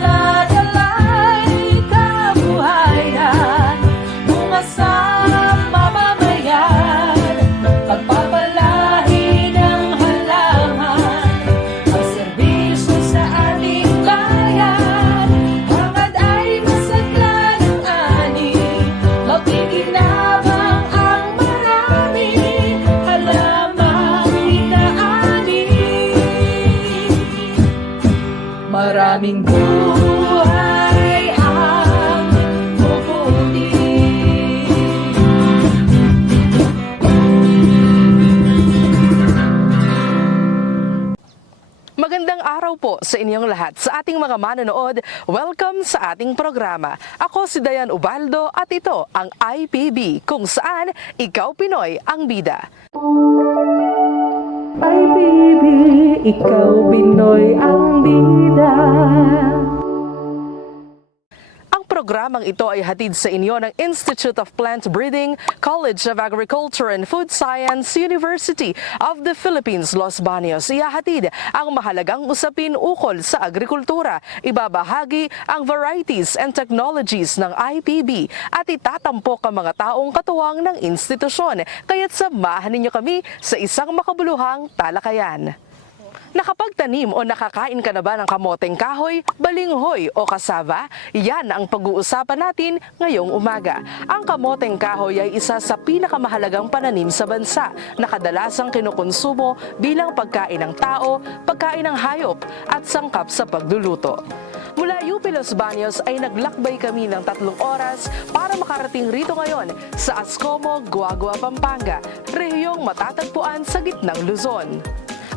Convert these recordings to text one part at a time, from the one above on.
dala-dala'y kabuhayan, bunga sa mamamayan, pagpapalahi ng halaman, ang serbisyo sa ating bayan. Hangad ay masadla ng ani, makikinabang ang marami, halamang inaani. Maraming buhay ang puputi. Magandang araw po sa inyong lahat. Sa ating mga manonood, welcome sa ating programa. Ako si Dayan Ubaldo at ito ang IPB, kung saan ikaw Pinoy ang bida. IPB, ikaw Pinoy ang bida. Ang programang ito ay hatid sa inyo ng Institute of Plant Breeding, College of Agriculture and Food Science, University of the Philippines, Los Baños. Ihahatid ang mahalagang usapin ukol sa agrikultura, ibabahagi ang varieties and technologies ng IPB at itatampok ang mga taong katuwang ng institusyon. Kaya't samahan ninyo kami sa isang makabuluhang talakayan. Nakapagtanim o nakakain ka na ba ng kamoteng kahoy, balinghoy o kasava? Yan ang pag-uusapan natin ngayong umaga. Ang kamoteng kahoy ay isa sa pinakamahalagang pananim sa bansa na kadalasang kinukonsumo bilang pagkain ng tao, pagkain ng hayop at sangkap sa pagluluto. Mula UP Los Baños ay naglakbay kami ng 3 oras para makarating rito ngayon sa Ascomo, Guagua, Pampanga, rehiyong matatagpuan sa gitnang Luzon.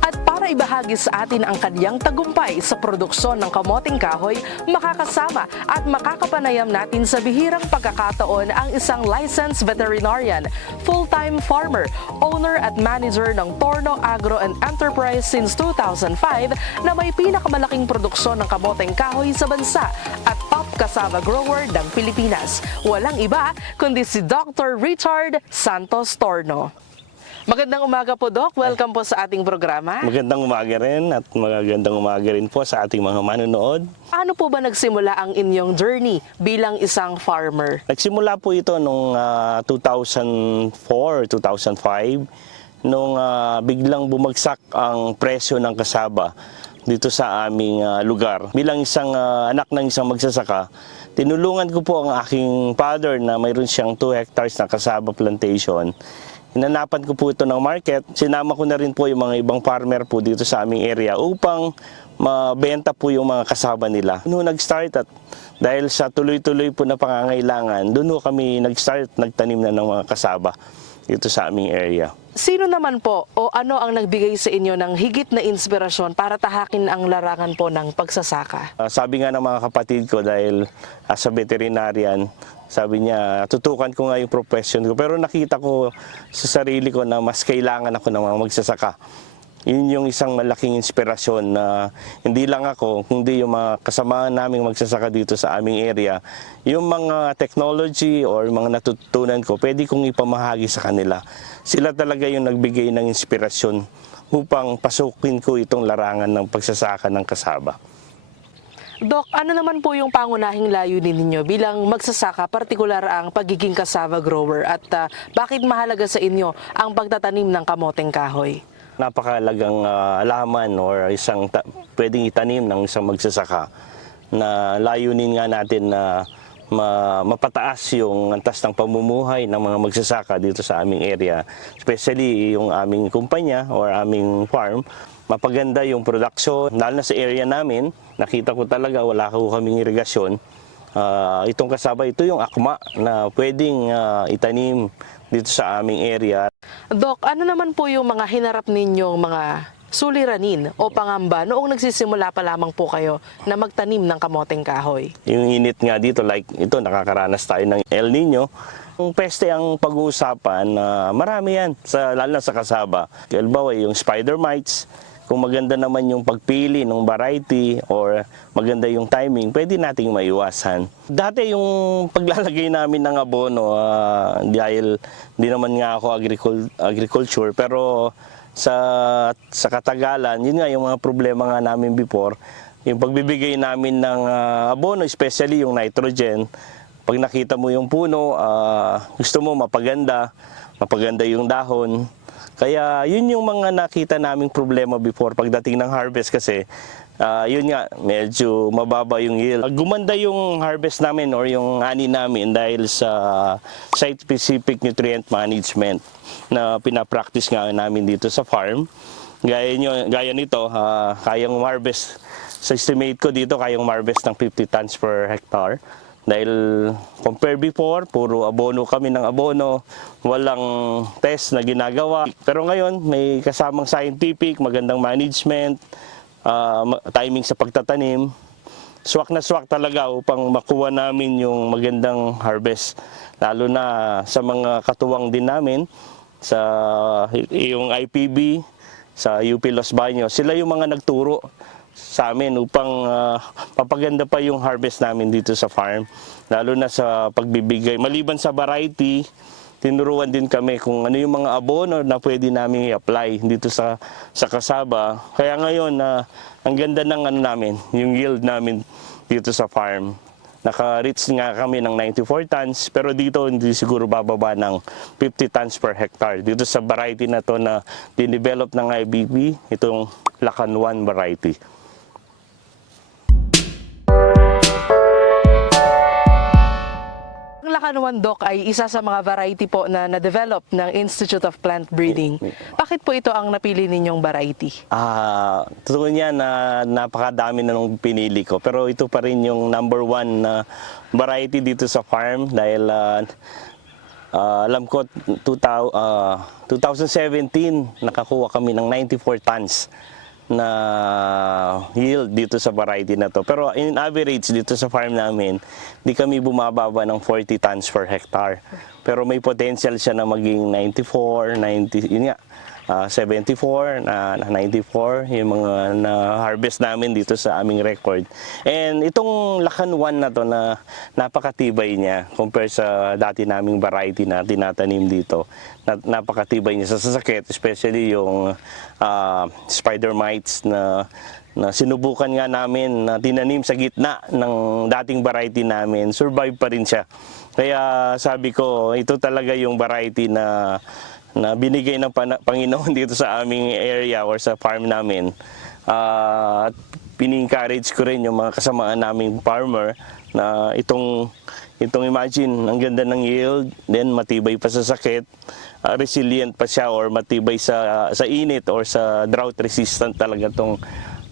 At para ibahagi sa atin ang kaniyang tagumpay sa produksyon ng kamoteng kahoy, makakasama at makakapanayam natin sa bihirang pagkakataon ang isang licensed veterinarian, full-time farmer, owner at manager ng Torno Agro and Enterprise since 2005 na may pinakamalaking produksyon ng kamoteng kahoy sa bansa at top cassava grower ng Pilipinas. Walang iba kundi si Dr. Richard Santos Torno. Magandang umaga po, Doc. Welcome po sa ating programa. Magandang umaga rin at magandang umaga rin po sa ating mga manonood. Paano po ba nagsimula ang inyong journey bilang isang farmer? Nagsimula po ito noong 2004, 2005, nung biglang bumagsak ang presyo ng kasaba dito sa aming lugar. Bilang isang anak ng isang magsasaka, tinulungan ko po ang aking father na mayroon siyang 2 hectares na kasaba plantation. Hinanapan ko po ito ng market. Sinama ko na rin po yung mga ibang farmer po dito sa aming area upang mabenta po yung mga kasaba nila. Noong nag-start at dahil sa tuloy-tuloy po na pangangailangan, doon kami nag-start, nagtanim na ng mga kasaba dito sa aming area. Sino naman po o ano ang nagbigay sa inyo ng higit na inspirasyon para tahakin ang larangan po ng pagsasaka? Sabi nga ng mga kapatid ko dahil as a veterinarian, sabi niya, tutukan ko nga yung profession ko. Pero nakita ko sa sarili ko na mas kailangan ako ng mga magsasaka. Yun yung isang malaking inspirasyon na hindi lang ako, kundi yung mga kasamahan naming magsasaka dito sa aming area. Yung mga technology or mga natutunan ko, pwede kong ipamahagi sa kanila. Sila talaga yung nagbigay ng inspirasyon upang pasukin ko itong larangan ng pagsasaka ng kasaba. Doc, ano naman po yung pangunahing layunin ninyo bilang magsasaka, partikular ang pagiging cassava grower at bakit mahalaga sa inyo ang pagtatanim ng kamoteng kahoy? Napakalagang alaman or isang pwedeng itanim ng isang magsasaka na layunin nga natin na mapataas yung antas ng pamumuhay ng mga magsasaka dito sa aming area, especially yung aming kumpanya or aming farm. Mapaganda yung production, lalo na sa area namin. Nakita ko talaga wala ko kaming irigasyon. Itong kasaba, ito yung akma na pwedeng itanim dito sa aming area. Doc, ano naman po yung mga hinarap ninyong mga suliranin o pangamba noong nagsisimula pa lamang po kayo na magtanim ng kamoteng kahoy? Yung init nga dito, like ito, nakakaranas tayo ng El Nino. Yung peste ang pag-uusapan, marami yan, lalo na sa kasaba. Halimbawa, yung spider mites. Kung maganda naman yung pagpili ng variety or maganda yung timing, pwede nating maiwasan. Dati yung paglalagay namin ng abono, dahil di naman nga ako agriculture, pero sa katagalan, yun nga yung mga problema nga namin before, yung pagbibigay namin ng abono, especially yung nitrogen. Pag nakita mo yung puno, gusto mo mapaganda yung dahon. Kaya yun yung mga nakita naming problema before pagdating ng harvest kasi yun nga, medyo mababa yung yield. Gumanda yung harvest namin or yung ani namin dahil sa site-specific nutrient management na pinapractice nga namin dito sa farm. Gaya nito, kayang harvest, sa estimate ko dito, kayang harvest ng 50 tons per hectare. Dahil compare before, puro abono kami ng abono, walang test na ginagawa. Pero ngayon, may kasamang scientific, magandang management, timing sa pagtatanim. Swak na swak talaga upang makuha namin yung magandang harvest. Lalo na sa mga katuwang din namin, sa yung IPB, sa UP Los Baños. Sila yung mga nagturo sa amin upang papaganda pa yung harvest namin dito sa farm. Lalo na sa pagbibigay. Maliban sa variety, tinuruan din kami kung ano yung mga abono na pwede namin i-apply dito sa kasaba. Kaya ngayon, ang ganda ng namin, yung yield namin dito sa farm. Naka-reach nga kami ng 94 tons, pero dito hindi siguro bababa ng 50 tons per hectare. Dito sa variety na to na dinevelop ng IBB, itong Lacan 1 variety. Ang Lacan 1, Doc, ay isa sa mga variety po na na-develop ng Institute of Plant Breeding. Bakit po ito ang napili ninyong variety? Totoo niya na napakadami na nung pinili ko. Pero ito pa rin yung number 1 na variety dito sa farm dahil alam ko 2017 nakakuha kami ng 94 tons na yield dito sa variety na to. Pero in average dito sa farm namin, di kami bumababa ng 40 tons per hectare. Pero may potential siya na maging 94, 90, yun nga, 74, 94, yung mga na-harvest namin dito sa aming record. And itong Lacan 1 na to na napakatibay niya compare sa dati naming variety na tinatanim dito. Napakatibay niya sa sasakit, especially yung spider mites na sinubukan nga namin na tinanim sa gitna ng dating variety namin, survive pa rin siya. Kaya sabi ko, ito talaga yung variety na binigay ng Panginoon dito sa aming area or sa farm namin. At pini-encourage ko rin yung mga kasamaan naming farmer na itong imagine, ang ganda ng yield, then matibay pa sa sakit, resilient pa siya or matibay sa init or sa drought resistant talaga itong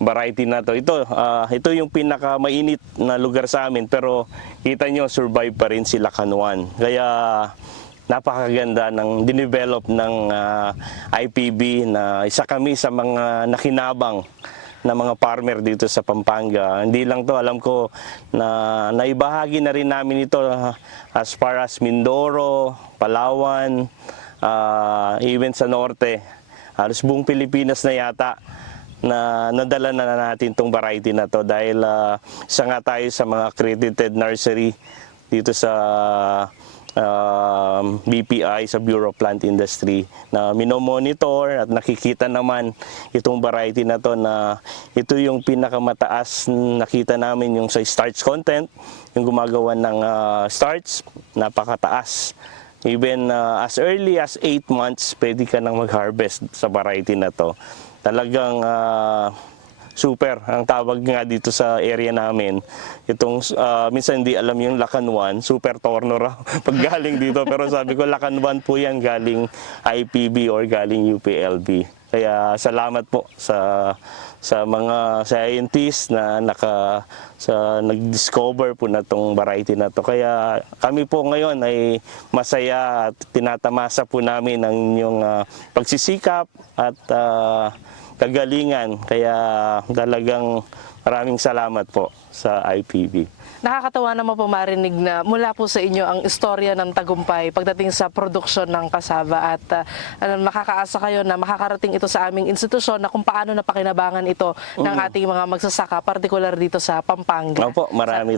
variety na to. Ito yung pinaka mainit na lugar sa amin, pero kita nyo survive pa rin si Lacan 1. Kaya napakaganda ng dinevelop ng IPB na isa kami sa mga nakinabang na mga farmer dito sa Pampanga. Hindi lang to, alam ko na naibahagi na rin namin ito as far as Mindoro, Palawan, even sa Norte. Halos buong Pilipinas na yata na nadala na natin itong variety na to dahil isa nga tayo sa mga accredited nursery dito sa BPI, sa Bureau of Plant Industry, na minomonitor at nakikita naman itong variety na to na ito yung pinakamataas nakita namin yung sa starch content, yung gumagawa ng starch, napakataas. Even as early as 8 months, pwede ka nang mag-harvest sa variety na to. Talagang super, ang tawag nga dito sa area namin. Itong, minsan hindi alam yung Lacan 1, super torno raw pag galing dito. Pero sabi ko, Lacan 1 po yan galing IPB or galing UPLB. Kaya salamat po sa mga scientists na nag-discover po na itong variety na to. Kaya kami po ngayon ay masaya at tinatamasa po namin ang inyong pagsisikap at kagalingan. Kaya talagang maraming salamat po sa IPB. Nakakatawa naman po marinig na mula po sa inyo ang istorya ng tagumpay pagdating sa produksyon ng kasaba at makakaasa kayo na makakarating ito sa aming institusyon na kung paano napakinabangan ito ng ating mga magsasaka, partikular dito sa Pampanga. Opo, marami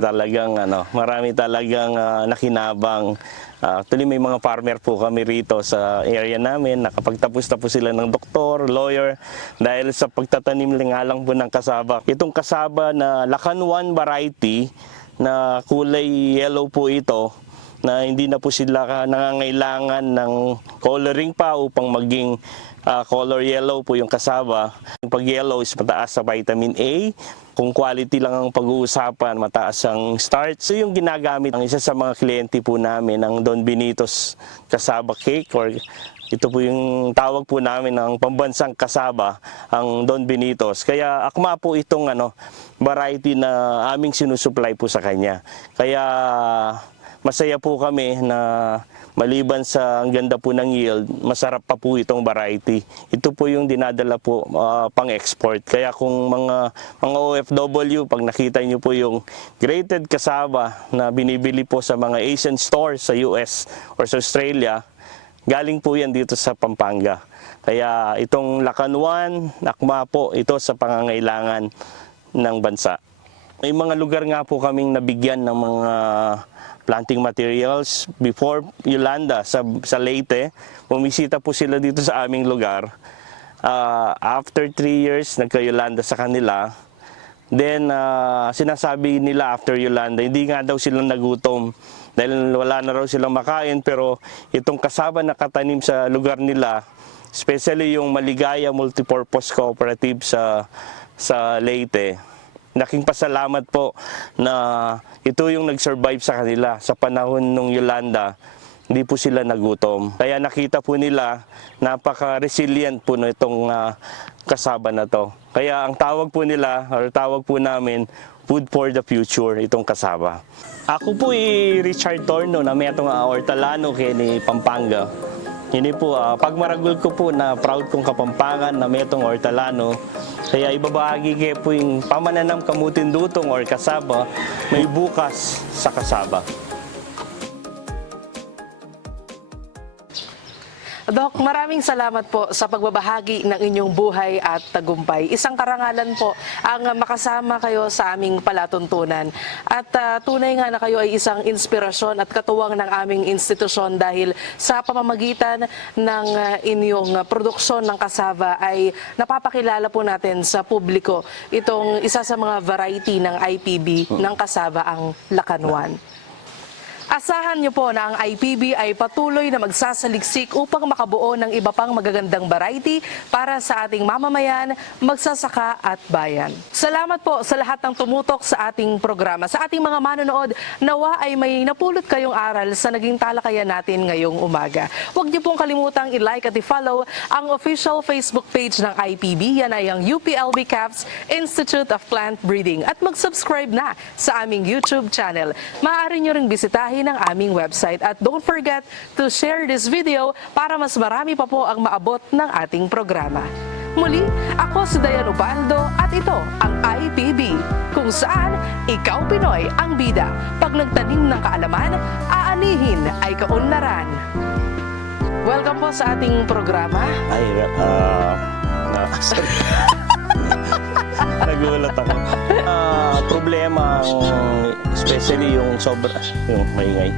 talagang nakinabang. Actually, may mga farmer po kami rito sa area namin. Nakapagtapos na po sila ng doktor, lawyer, dahil sa pagtatanim nga lang po ng kasaba. Itong kasaba na Lakan 1 variety, na kulay yellow po ito, na hindi na po sila nangangailangan ng coloring pa upang maging color yellow po yung kasaba. Pag yellow is mataas sa vitamin A. Kung quality lang ang pag-uusapan, mataas ang starch. So yung ginagamit ng isa sa mga kliyente po namin, ang Don Benito's Kasaba Cake, or ito po yung tawag po namin ng pambansang kasaba, ang Don Benito's. Kaya akma po itong variety na aming sinusupply po sa kanya. Kaya masaya po kami na maliban sa ang ganda po ng yield, masarap pa po itong variety. Ito po yung dinadala po pang-export. Kaya kung mga OFW, pag nakita nyo po yung grated kasaba na binibili po sa mga Asian stores sa US or sa Australia, galing po yan dito sa Pampanga. Kaya itong Lakan 1, akma po ito sa pangangailangan ng bansa. May mga lugar nga po kaming nabigyan ng mga planting materials before Yolanda sa Leyte. Bumisita po sila dito sa aming lugar. After 3 years, nagka-Yolanda sa kanila. Then, sinasabi nila after Yolanda, hindi nga daw silang nagutom dahil wala na raw silang makain, pero itong kasaba na katanim sa lugar nila, especially yung Maligaya Multipurpose Cooperative sa Leyte, laking pasalamat po na ito yung nag-survive sa kanila sa panahon ng Yolanda. Hindi po sila nagutom. Kaya nakita po nila, napaka-resilient po na itong kasaba na to. Kaya ang tawag po nila, or tawag po namin, food for the future, itong kasaba. Ako po Richard Torno, na may itong Ortalano kini Pampanga. Hindi po, pagmaragul ko po na proud kong Kapampangan na may itong Ortalano. Kaya ibabahagi kayo po yung pamananam kamutin dutong or kasaba, may bukas sa kasaba. Doc, maraming salamat po sa pagbabahagi ng inyong buhay at tagumpay. Isang karangalan po ang makasama kayo sa aming palatuntunan. At tunay nga na kayo ay isang inspirasyon at katuwang ng aming institusyon dahil sa pamamagitan ng inyong produksyon ng kasaba ay napapakilala po natin sa publiko itong isa sa mga variety ng IPB ng kasaba, ang Lakan 1. Asahan niyo po na ang IPB ay patuloy na magsasaliksik upang makabuo ng iba pang magagandang variety para sa ating mamamayan, magsasaka at bayan. Salamat po sa lahat ng tumutok sa ating programa. Sa ating mga manonood, nawa ay may napulot kayong aral sa naging talakayan natin ngayong umaga. Huwag niyo pong kalimutang i-like at i-follow ang official Facebook page ng IPB. Yan ay ang UPLB CAF's Institute of Plant Breeding. At mag-subscribe na sa aming YouTube channel. Maaari niyo ring bisitahin ang aming website at don't forget to share this video para mas marami pa po ang maabot ng ating programa. Muli, ako si Dayan Ubaldo at ito ang IPB, kung saan ikaw Pinoy ang bida. Pag nagtanim ng kaalaman, aanihin ay kaunlaran. Welcome po sa ating programa. Ay, sorry. Nagulat ako. Problema, especially yung sobra, yung maingay.